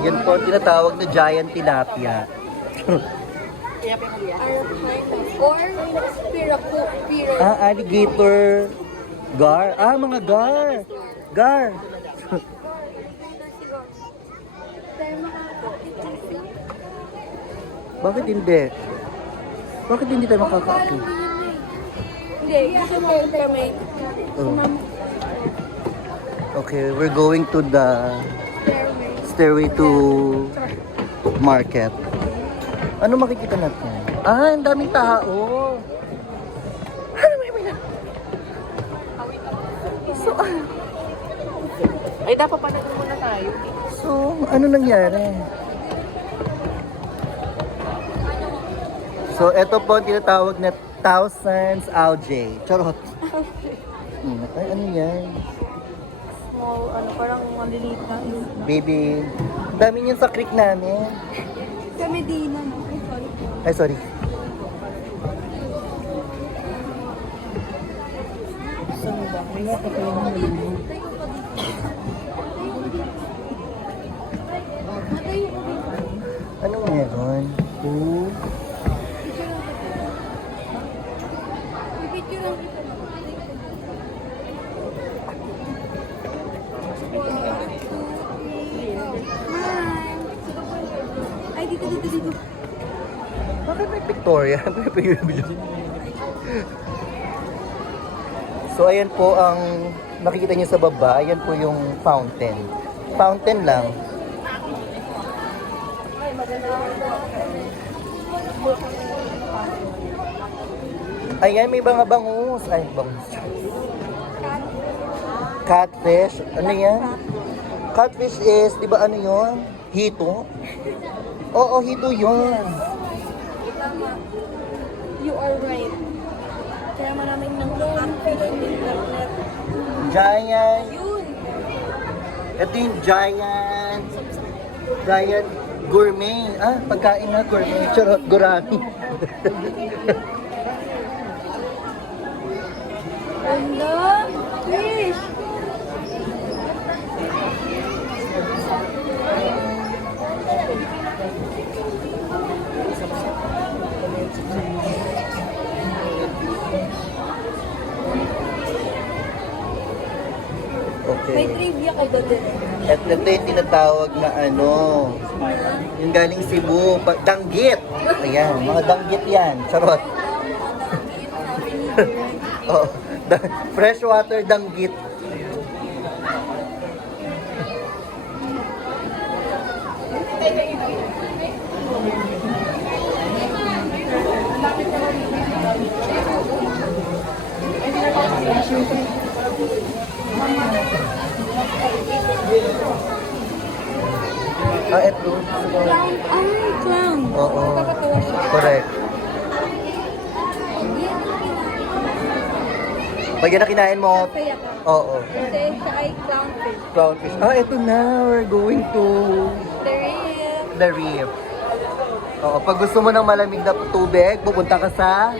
Yan po ang tinatawag na giant tilapia. Or piraku. Alligator. Gar. Mga gar. Gar. Bakit hindi? Bakit hindi tayo makaka-akit? Hindi, kasi meron kami. Okay, we're going to the stairway to market. Ano makikita natin? Ang daming tao. So, Ay, dapat pa na muna tayo. so, ano nangyari? So, ito po ang tinatawag na thousands algae. Charot. Ay, ano yan? Small, parang maliliit na. Baby. Dami niyan sa creek namin. Sa Medina, no? Ay, Ay, sorry. sorry. Anong meron? Oh. Picture lang ito. Ay, dito. Bakit may Victoria? So, ayan po ang nakikita niyo sa baba. Ayan po yung fountain. Fountain lang. Ayan, may mga bangus. Ay, bangus. Catfish. Ano yan? Catfish is, di ba ano yun? Hito? Oo, hito yun. You are right. Kaya maraming nang fish in internet. Giant. Yun! Ito yung giant gourmet. Pagkain na gourmet. Charot, gurami. Ano? Fish! May Okay. trivia ko ba din? At ito yung tinatawag na yung galing Cebu, danggit. Ayan, mga danggit yan. Charot. Oh, freshwater danggit. Ito. Clown. Ay, clown. Oo. Nakakatawa siya. Correct. Pag yan na kinain mo, Kaya ka. oo. Kasi siya ay clownfish. Clownfish. Ito na. We're going to The real. the reef. Oo, pag gusto mo ng malamig na tubig, pupunta ka sa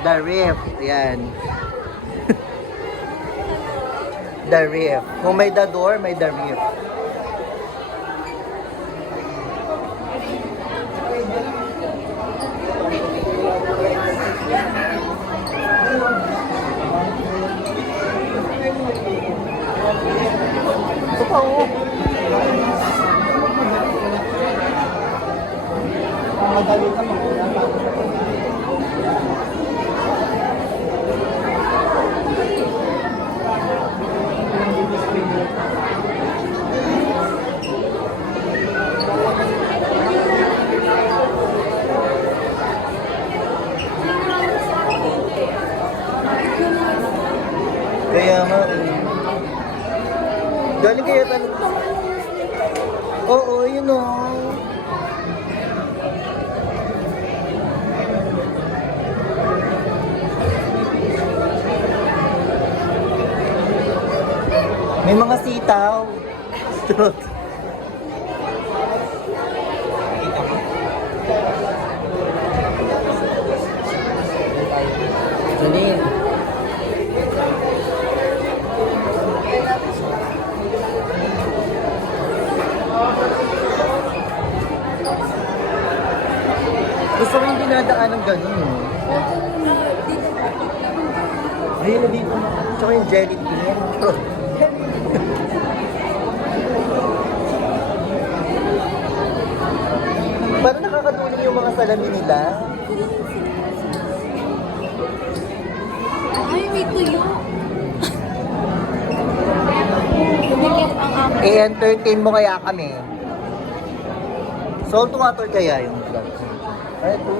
the reef. Ayan. The reef. Kung may the door, may the reef. Ito pa, oh. Madali ka Kaya nga, galing kaya tanong. Oo, yun o. May mga sitaw. Trot. Gusto ko yung dinadaan ng gano'n, no? Ayun na dito. Tsaka yung jelly bean. Parang nakakatulong yung mga salamin nila. Ay, may tuyo. Bumigyan ang akin. I-entertain mo kaya kami. Salt water kaya yung vlog. Ay, ito.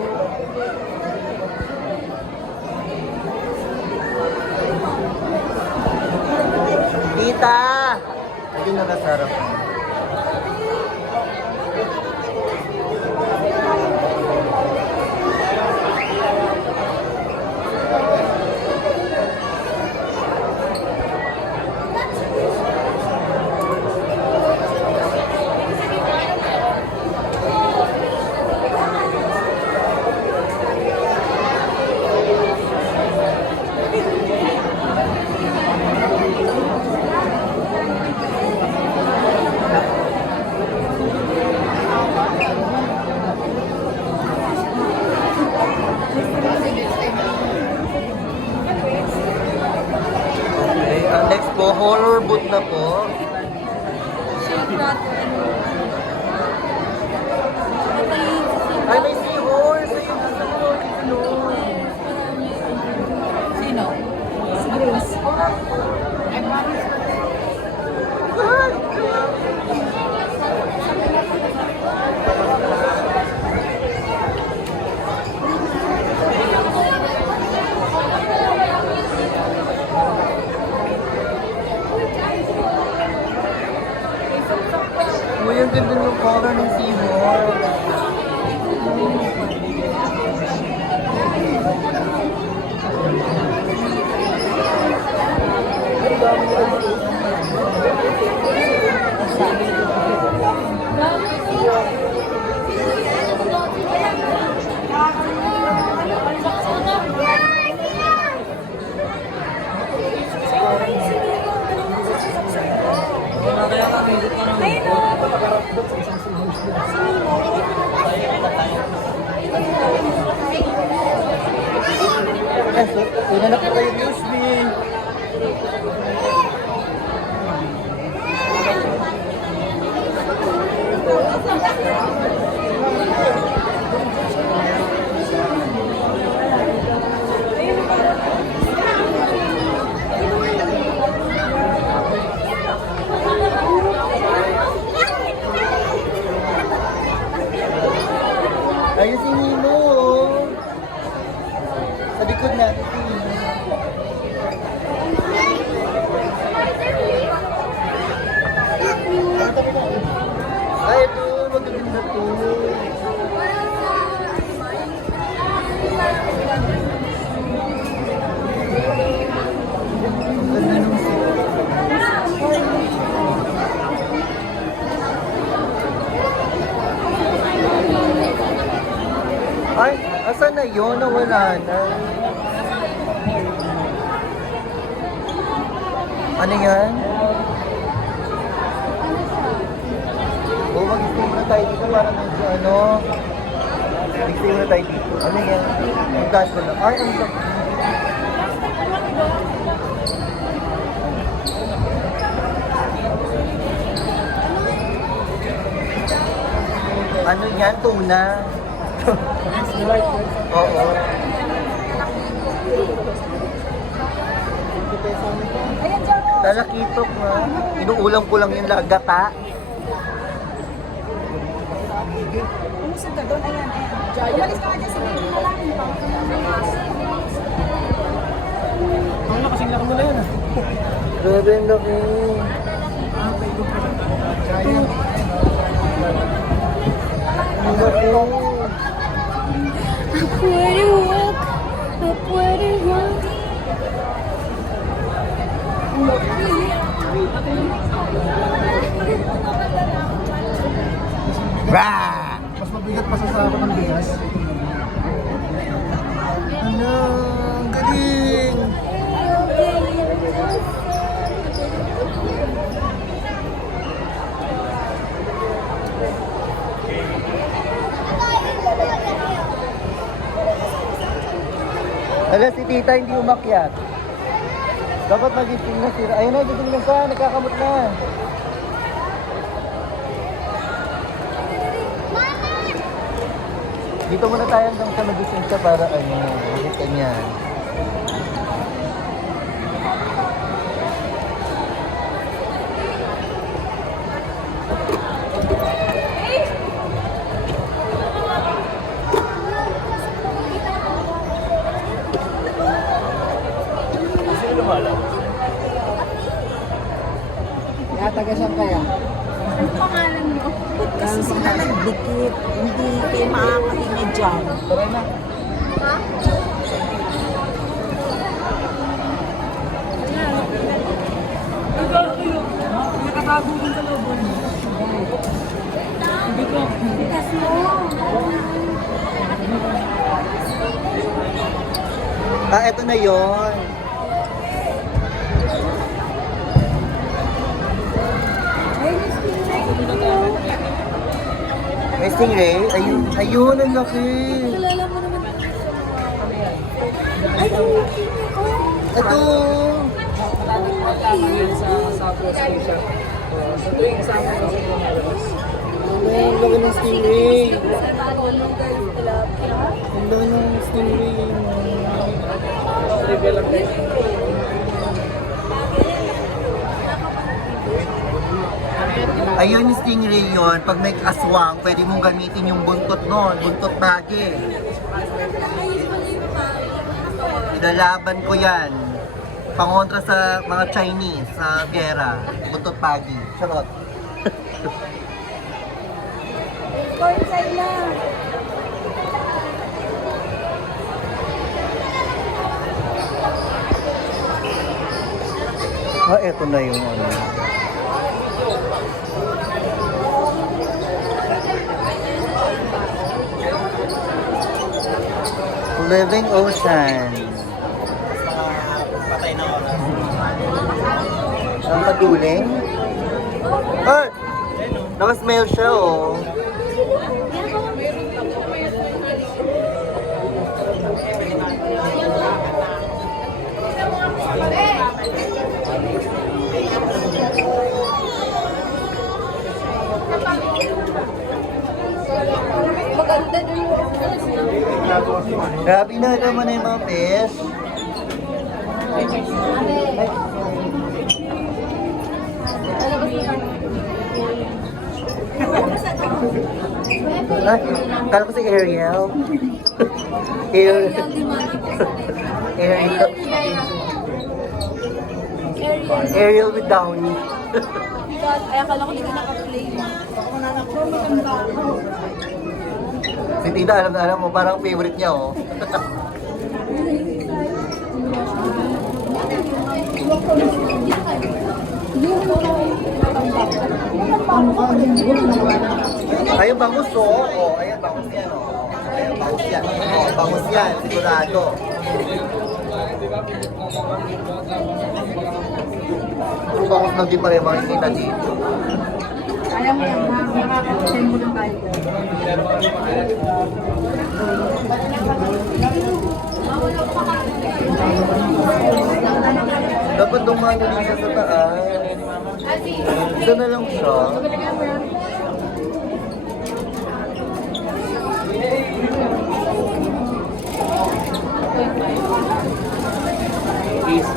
Tita! Hindi nakasarap. Okay, ang next po, horror boot na po. Shake natin. Ay, may seahorse! Ayun, nasa mo. Sino? Si Grace. Uy, ang ganda ng color ng seahorse. Una na po kayo news, B. Ayun si Nino. Sa likod natin si Nino. Ay, ito. Magaganda to. Ganda nung ay, asan na yun? Nawala na. Ano yan? Mag-stay muna tayo dito para medyo ano. Mag-stay muna tayo dito. Ano yan? Magkaan ko lang. Ay, ang laki. Ano yan? Tuna. Oo. Talakitok nga. Inuulam ko lang yung gata. Umusog ka doon, ayan, ayan. Umalis ka nga sige. Ano na kasing laki mo na yun ah. Grabe ang laki. Ang laki. Pwede walk, pwede walk. Rah! Mas mabigat pa sa sako ng bigas. Ano? Ang galing! Ala, si tita hindi umakyat. Dapat magising na sila. Ayun na, gising na siya. Nagkakamot na. Dito muna tayo hanggang sa magising siya para ano, makita niya. Taga saan kaya? Ano pangalan mo? Kasi sila nagdikit, hindi kayo makakatingin dyan. Tara na. Ha? Nakatago din sa loob. Hindi ko. Bigas mo. Ah, eto na yon. May stingray? Ayun, ayun, ang laki. Kilala mo naman. Ay, ang laki niya. Oh. Ito. Sa Southwest Asia. So tuwing isama ko sa lumalabas. Ang laki ng stingray. Sa ano, guys, tilapia. Ang laki ng stingray. Trivia lang guys. Ayun yung stingray yun. Pag may aswang, pwede mong gamitin yung buntot nun. Buntot bagi. Ilalaban ko yan. Pangontra sa mga Chinese sa gera. Buntot bagi. Charot. Go inside na. Ah, eto na yung ano. Living Ocean. Ang paduling? Ah! Nakasmell siya, oh. Maganda din yung Grabe na naman na yung mga fish. Ah, kala ko si Ariel. Ariel. Ariel. Ariel with Downy. Ay, akala ko hindi ka naka-play. Si Tita, alam na alam mo, parang favorite niya, oh. Ayun, bangus, oh. Oh, ayun, bangus yan, oh. Ayun, bangus yan. Oh, bangus yan, sigurado. Puro bangus lang din pala yung makikita dito. Kaya mo yan, makakasend mo lang tayo. Dapat dumano din siya sa taas. Isa na lang siya. Kiss.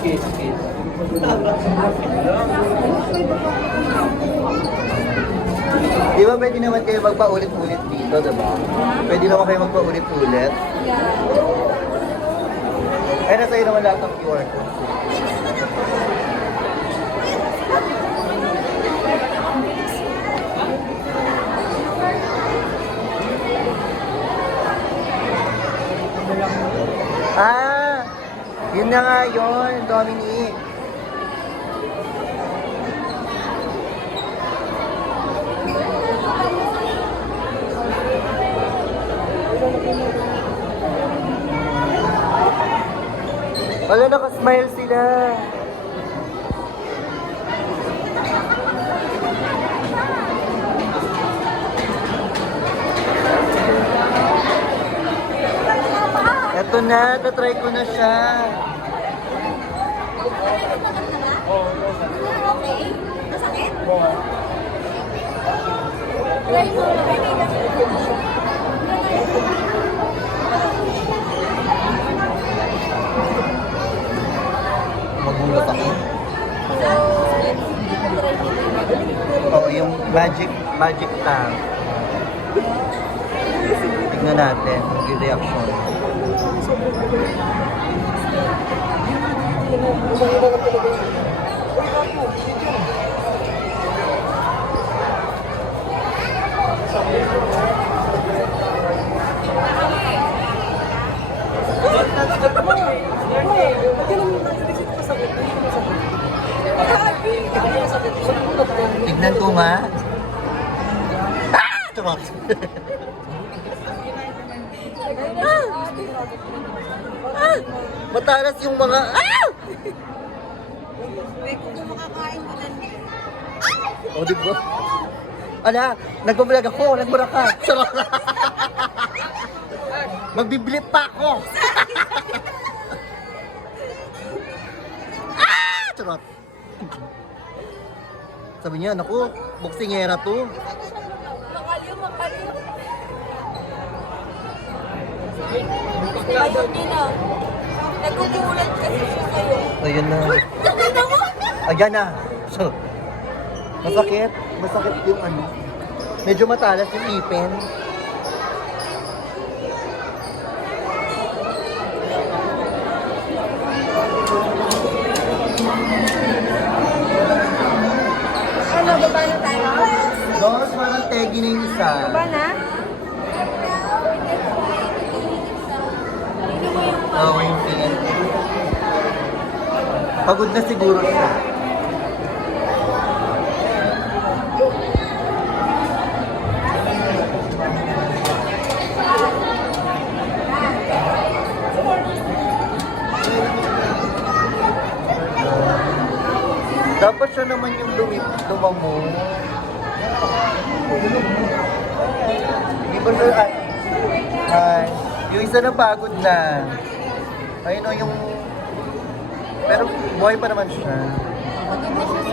Di ba pwede naman kayo magpaulit-ulit dito, diba? Pwede naman kayo magpaulit-ulit. Ay, nasa'yo naman lahat ng QR code. Ah! Yun na nga yun, Dominic. Wala, nakasmile sila. Ito Ito na, tatry ko na siya. Okay? Masakit? Try mo. Magulat ako. So, try mo. Oo, yung magic tank. Tignan natin yung reaction. Tignan ko nga. Ah! Charot. Ah! Matalas yung mga... Ah! Kung makakain mo na O, di ba? Ala, nagbablog ako, nagmura ka. Charot. Magbiblip pa ako. Ah! Charot. Sabi niya, naku, boksingera to. Makaliw. Ayaw niya na. Nagkukulat kasi siya sa'yo. Ayun na. Nakita mo? Ayan na. So, masakit yung ano. Medyo matalas yung ipin. Ano, baba na tayo? Dos, parang tegi na yung isa. Baba na? Oo, yung tingin. Pagod na siguro siya. Dapat siya naman yung lumamo. Hindi ba siya... yung isa na pagod na. Ayun o yung... Pero buhay pa naman siya.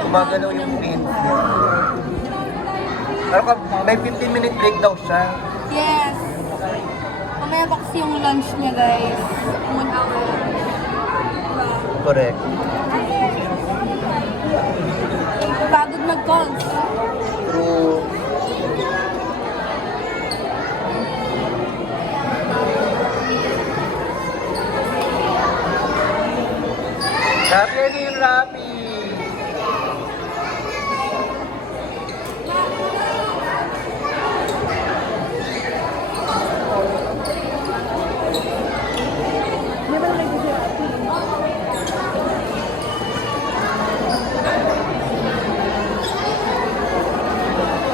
Gumagalaw yung pins niya. Pero may 15-minute break daw siya. Yes. Mamaya pa kasi yung lunch niya, guys. 1 hour. Correct. Pagod mag-calls. True. Rapi, ano yung Rapi?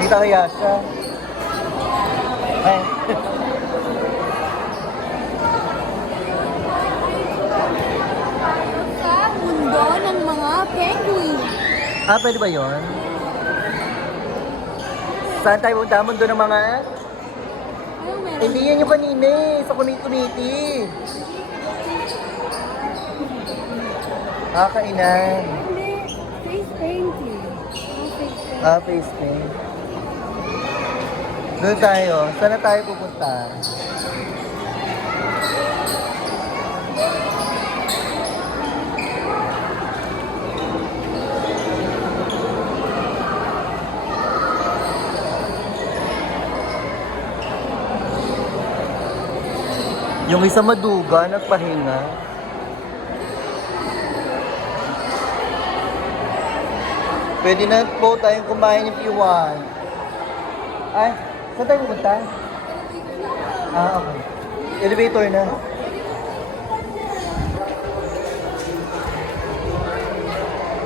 Kita kaya siya? Ay. Sa mundo ng mga penguin. Pwede ba yun? Saan tayo punta? Mundo ng mga... Ano meron? Hindi yan yung kanina eh. Sa kuniti-kuniti. Kainan. Hindi. Face painting. Face painting. Face paint. Doon tayo. Saan na tayo pupunta? Yung isa maduga, nagpahinga. Pwede na po tayong kumain if you want. Ay, saan tayo pupunta? Okay. Elevator na.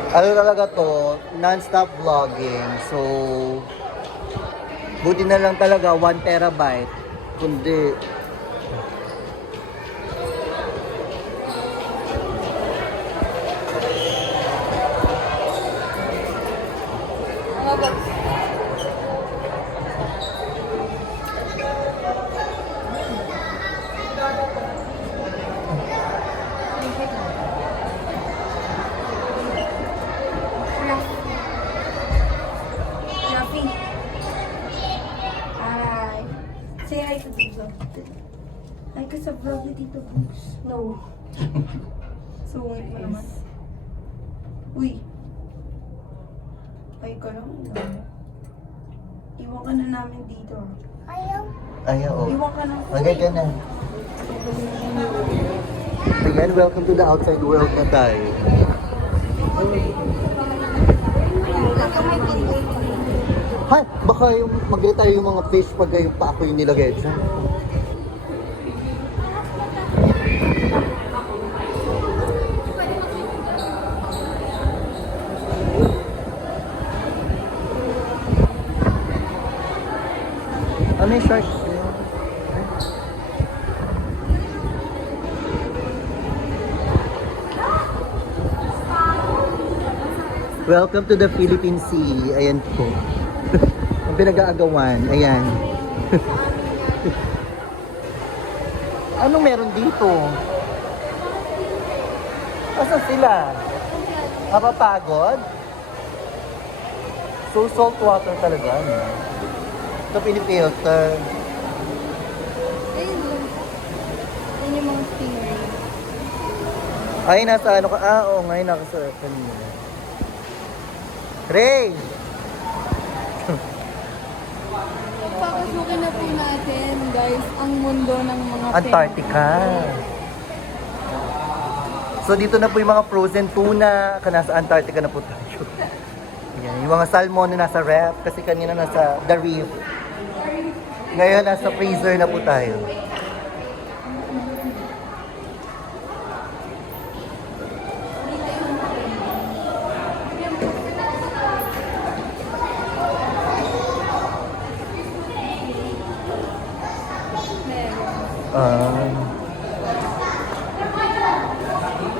Ano talaga to, non-stop vlogging. So, buti na lang talaga 1 terabyte. Kundi, Ay, kasi vlog ni Tito Books. No. Sungit mo naman. Uy. Ay, ka lang. Iwan ka na namin dito. Ayaw, oh. Iwan ka na. Magay ka na. Ayan, welcome to the outside world na tayo. Hay, baka yung mag-retire yung mga fish pag yung pa ako yung nilagay dyan. Ah, may shark. Welcome to the Philippine Sea. Ayan po. Ang pinag-aagawan. Ayan. Anong meron dito? Asan sila? Kapapagod? So salt water talaga. No? Ito pinifilter. Ayun lang. Yun yung mga stingray. Ay, nasa ano ka? Ah, oo, ngayon nasa kanina. Ray! Papasukin na po natin, guys, ang mundo ng mga Antarctica. So dito na po yung mga frozen tuna. Nasa Antarctica na po tayo. Ayan, yung mga salmon na nasa ref. Kasi kanina nasa the reef. Ngayon nasa freezer na po tayo.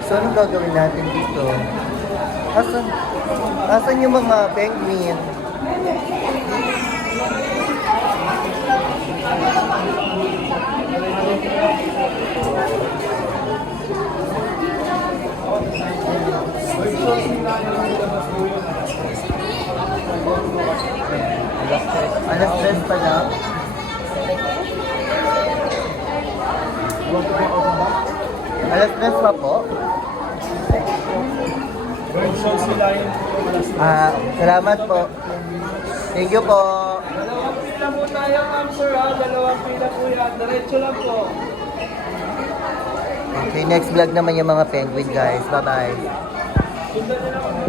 So, anong gagawin natin dito? Asan yung mga penguin? Alas 3 pa lang? Alas 3 pa po? Salamat po. Thank you po. Dalawang pila po tayo, ma'am sir ha. Dalawang pila po yan. Diretso lang po. Okay, next vlog naman yung mga penguin guys. Bye-bye. Sundan nyo lang